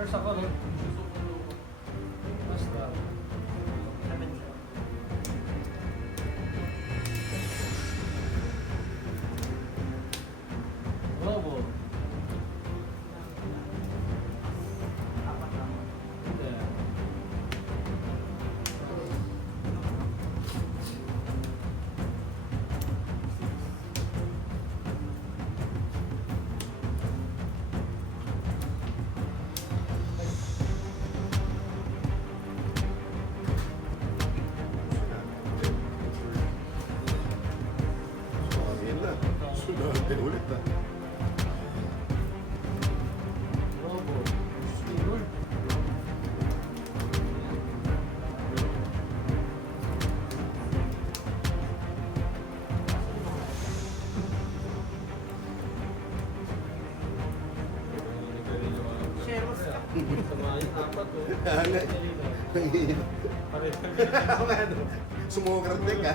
First ako, no? Basta. Robo. Hindi. Sunod din ulit ah. Robo. Sunod. Sumukrat ka.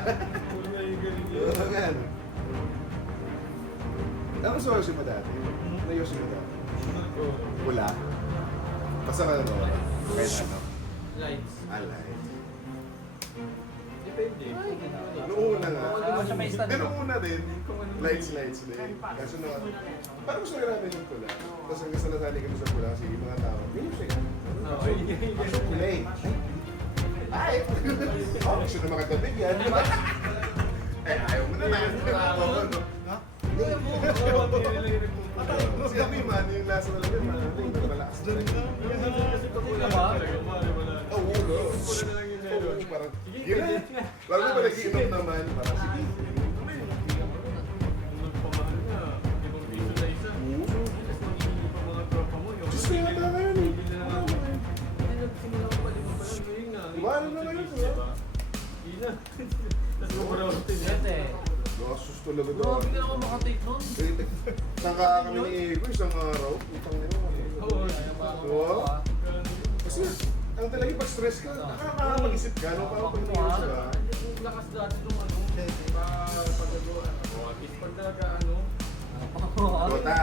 Ano sa yosi mo dati? Ano yosi mo dati? Wala. Basta ka ano? Kahit ano? Lights. Alay. Depende. Noong una nga. Pero una din. Lights din. Kaso na, parang gusto nga namin yung pula. Tapos hanggang sa nasali kami sa pula kasi yung mga tao, may yung siya. Gusto pula eh. Ay! Oh, gusto na makatapig yan. Eh, ayaw mo naman. Ha? Kasi kami man, yung lasa na lang man, yung malakas na rin. Kasi pag wala ka talaga, wala. Oo, ulo. Oo, parang, sige. Lalo na nag-iinom naman, parang sige. Nagpamahal na, 5 piso na isa. Tapos magiging pa mga tropa mo. Diyos na yata kayo eh. Hindi na lang. Hindi nagsimula ko pa, 5 pa lang. Yun nga. Iwanan na ngayon, Diba? Yun na. Tapos overall, Siyete. Nakasus talaga to. Grabe ka naman makatake nun. Sangka kami ni Ego isang araw. Utang nila. Oo. Oo. Kasi ang talaga pag stress ka, nakakapag-isip ka, no? Parang pag niyos ka. Yung lakas dati nung ano, pagagawa. At least pag talaga ano, Dota.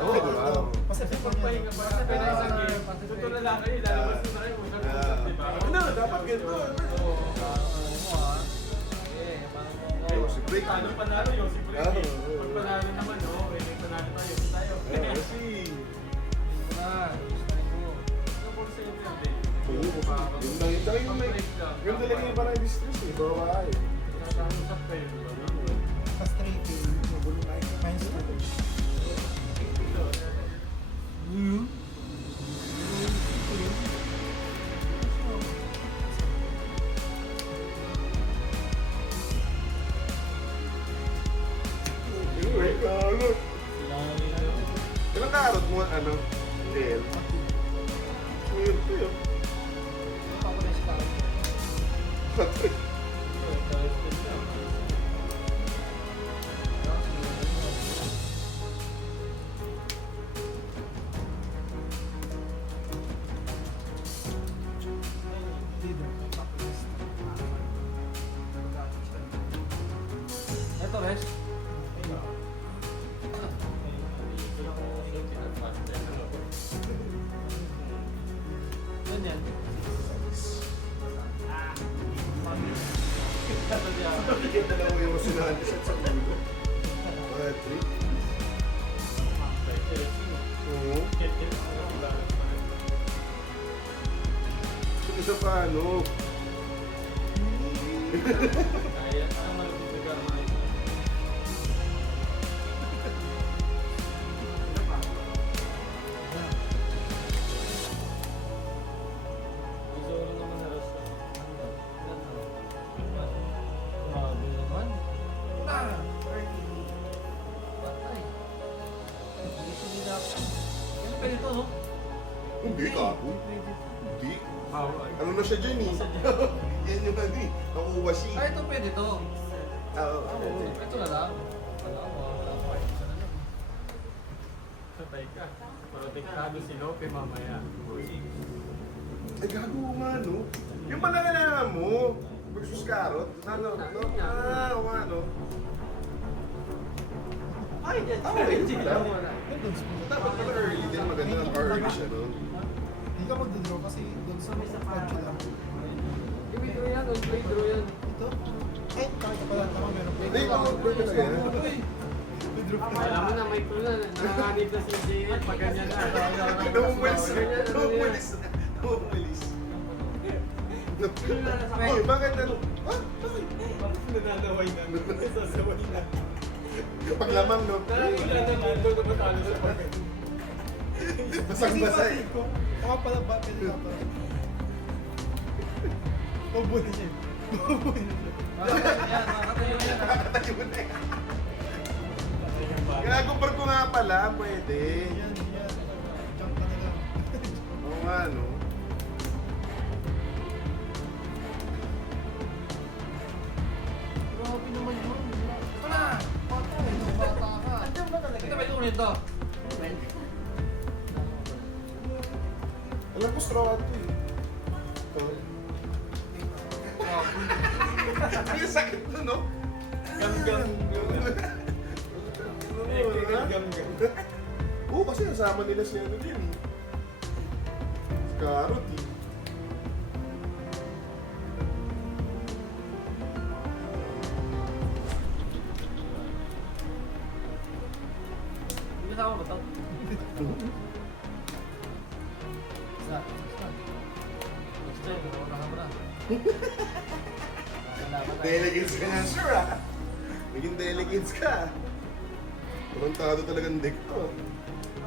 Oo, diba? pagpahinga ba? Kaya na isang game, totoo na lang kayo, lalabas na tayo, magkaroon, di ba? Ano, dapat ganito. Si Break. Paano panalo yun? Si Break. Oo. Pag panalo naman, oh, may panalo tayo, yun tayo. Kasi, Ito po sa inyo, hindi. yung talaga yung parang distress eh. Bawa eh. Nakausap kayo, di ba? Frustrating. Magulo na yung mindset. Anyway, kalot. Ilang karot mo, ano? Del. Weird to yun. Patay. Ito, Res. Ganyan. Bigyan na lang mo yung masunahan kasi sa ulo. Mga trip. Oo. Kung isa pa, ano? Kaya, ang malapit na gamay. Gusto ko rin naman na rasa. Grabe naman. Patay. Gusto nila ako. Yan ang ganito, no? Hindi ka. Hindi. Bawal. Ano na siya dyan eh? Yan yung ano eh. Nakuha siya. Ay, ito pwede to. Oo. Ito na lang. Wala ko. Patay ka. Protektado si Lope mamaya. Ay, gago nga, no? Yung pananalaman mo, versus carrot, ano? Oo, ano? Ay, yan. Dapat pala early din, maganda ng early siya, no? Hindi ka mag-draw kasi doon sa kotse lang. I-withdraw yan, on-play-draw yan. Ito? Ay, takita pala. Tama, meron pa. Hindi, ito talaga yan. Withdraw ka. Alam mo na, may clue na. Nanganganib na si JL pag ganyan na. Namumulis. Namumulis. Namumulis. Uy, bakit ano? Ah, bakit? Nananaway na. Sasaway na. Paglamang, no? Wala na nandun na matalo sa pag Basang-basa eh. Tama pala, battle ka pala. Bobo na siya. Bobo na siya. Makakatayo yan. Nakakatayo na eh. Gagupar ko nga pala, pwede. Yan, yan. Jump ka na lang. Oo nga, no? Grabe naman yun. Ito na! Bata eh. Bata ka. Andiyan ba talaga? Ito ba ito ulit to? Alam ko straw ito eh. Ang sakit to, no? Gam-gam. Oo, kasi nasama nila si ano din eh. Si Carrot eh. Hindi kasama ba ito? Isa. Next time, ito na ka na. Delegates ka nga, sure ah. Naging delegates ka. Tarantado talagang deck to.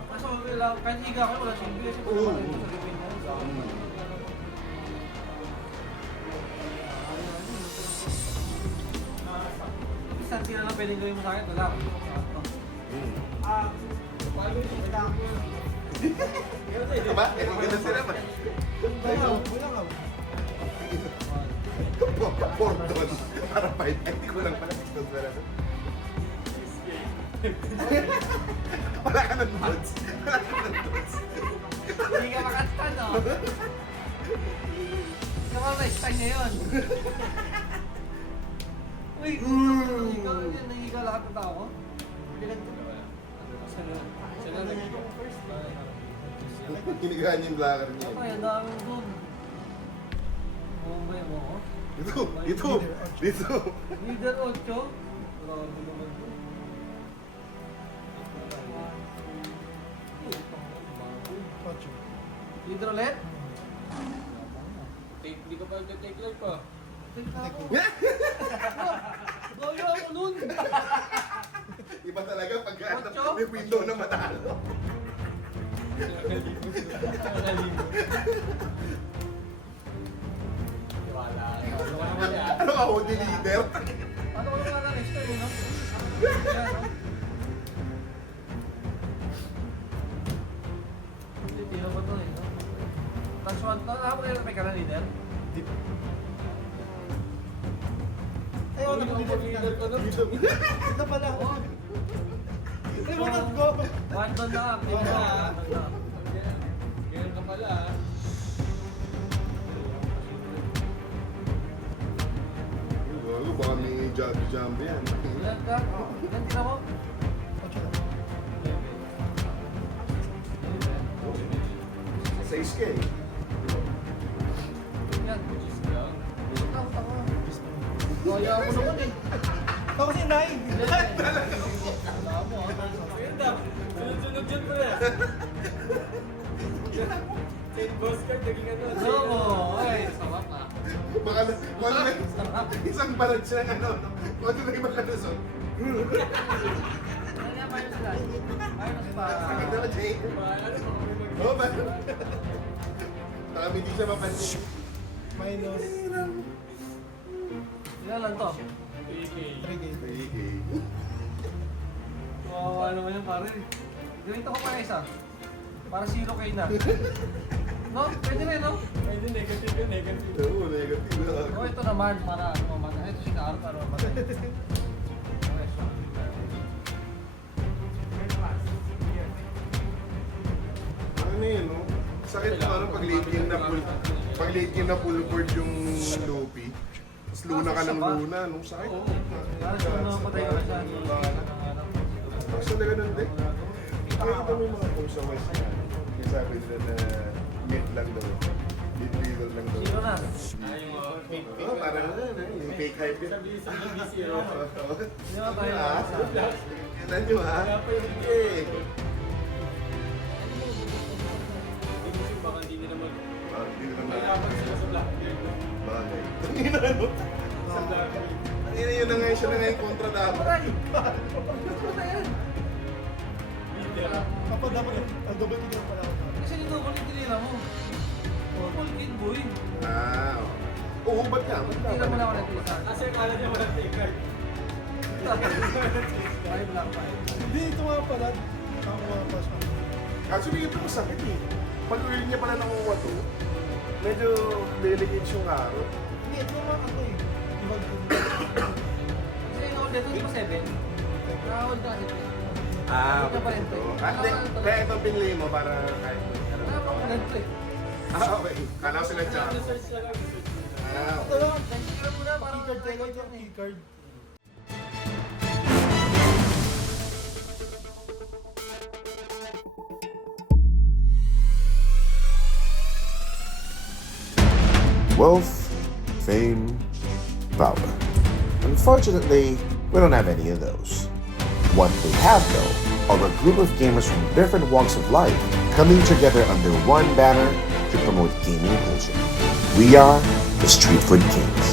Kaso kahit higa ka, wala siyang bilis. Ito Oo. naman ito sa gawin mo. Isang sila lang pwedeng gawin mo sa akin, wala. Ito ba? Eh, maganda sila ba? Wala ka. Pordon. Para 5. Hindi ko lang pala 6 doon pala. Wala ka ng notes. Wala ka ng notes. Hindi ka makastan, no? Ikaw ba, style niya yun? Uy, ikaw din, nangiga lahat ng tao ko? Bilang ko. Sila nag-go. Kinigahan yung blacker niya. Ay, ang daming doon. Bombay mo, oh. Dito, dito, dito. Leader 8. Grabe naman to. Kotse. Leader ulit? Hindi ka pa nag-take life pa. Tingnan ako. Gaya ako nun. Iba talaga pag Ocho? may window na matalo. Nakaligo. Wala. Wala naman yan. Ano ka, Holy Leader? Ano ko naman na next time, no? Yan, no? Hindi, tira ba to, eh, no? Touch one to. Ako rin may ka na leader? Di pa. Ay, wala ko dito. Leader ko nun. Ito pala. Ay, wala ko. One down na, pin na. Ganyan ka pala. Gago, baka may jump yan. Ilan ka? Ilan tira mo? Kotse lang. 6K. Yan. Just lang. Tama, tama. Gaya ako naman, eh. Ako kasi 9. Alam mo, ah. Ayun na. Sunod-sunod yun pa rin. Saint Boss Card, naging ano. Ano mo? Ay, sarap na. Baka na, kung ano may isang balad siya ng ano, kung ano na yung makalusot. Ano nga, minus lang? Minus pa. Sakit na ba, Jay? Ano pa kami mag- Oo ba? Baka hindi siya mapansin. Minus Ilan lang to? 3K. 3 game. 3K. Oo, ano mo yan, pare? Ganito ko pa isa. Para 0K na. No? Pwede rin, no? Pwede negative yun, negative. Oo, negative na. Oh, ito naman, para ano naman. Ito si Carl, para naman. Ano yun, no? Sakit pa ano pag late game na full board yung Luffy. Tapos luna ka ng luna, no? Sakit. Oo. Para sa mga patay ka sa Tapos talaga ng deck. Kaya ito may mga post sa West yan. Yung sabi nila na Mid lang daw. Mid-level lang daw. Zero na. Oo, parang yung fake hype yun. Hindi ba tayo Ah, isa? Kailan nyo ha? Okay. Baka hindi nila mag... Ah, hindi naman Kailangan sila sa black. bagay. Tangina ano? Sa black. Tangina yun na nga siya na nga yung kontra dapat. Aray! Ano na yan? Kapag dapat ang double kill lang pala ako. Kasi dito ko tinira mo. Full kid boy. Ah, oo, ba't nga? Ba't Tira mo na ako nga? ng isa. Kasi akala niya walang take card. Ay, black pa. Hindi, ito nga pala. Ako nga pa siya. Actually, ito masakit eh. Pag uwi niya pala nakuha to, medyo delicate yung araw. Hindi, ito nga ano eh. Iwag ko. Kasi ino-hold dito, di ba 7? Na-hold na kasi. Ah, Ito pa rin to. Kaya itong pinili mo para kahit ano. Wala pa ako ganito eh. Ah, okay. Kala ko sila dyan. Research na lang. Ah, Ito lang. Tira mo na parang Keycard tayo ito. Keycard. Wealth, fame, power. Unfortunately, we don't have any of those. What we have, though, are a group of gamers from different walks of life coming together under one banner to promote gaming culture. We are the Street Food Kings.